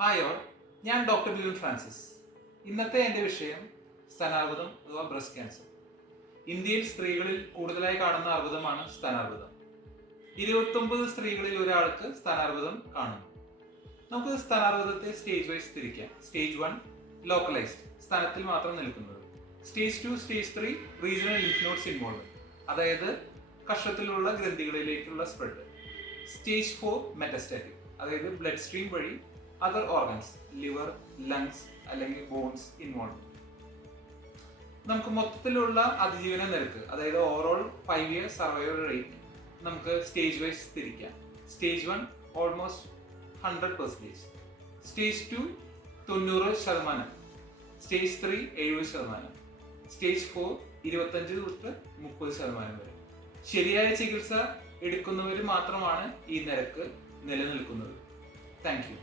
Hi all, ഞാൻ doctor Bibin Francis. ഇന്നത്തെ എൻ്റെ വിഷയം സ്തനാർബുദം അഥവാ ബ്രസ്റ്റ് ക്യാൻസർ. ഇന്ത്യയിൽ സ്ത്രീകളിൽ കൂടുതലായി കാണുന്ന അർബുദമാണ് സ്തനാർബുദം. 29 സ്ത്രീകളിൽ ഒരാൾക്ക് സ്തനാർബുദം കാണുന്നു. നമുക്ക് സ്തനാർബുദത്തെ സ്റ്റേജ് വൈസ് തിരിക്കാം. സ്റ്റേജ് 1 ലോക്കലൈസ്ഡ്, സ്തനത്തിൽ മാത്രം നിൽക്കുന്നത്. Stage 2, stage 3 regional lymph nodes involve, അതായത് കഷത്തിലുള്ള ഗ്രന്ഥികളിലേക്കുള്ള സ്പ്രെഡ്. സ്റ്റേജ് 4 മെറ്റസ്റ്റാറ്റിക്, അതായത് ബ്ലഡ് സ്ട്രീം വഴി അതർ ഓർഗൻസ്, ലിവർ, ലങ്സ് അല്ലെങ്കിൽ ബോൺസ് ഇൻവോൾവ്. നമുക്ക് മൊത്തത്തിലുള്ള അതിജീവന നിരക്ക്, അതായത് ഓവറോൾ 5 year സർവൈവൽ റേറ്റ് നമുക്ക് സ്റ്റേജ് വൈസ് തിരിക്കാം. Stage 1 almost 100%, stage 2 90%, stage 3 70%, stage 4 25 തൊട്ട് 30% വരെ. ശരിയായ ചികിത്സ എടുക്കുന്നവർ മാത്രമാണ് ഈ നിരക്ക് നിലനിൽക്കുന്നത്. Thank you.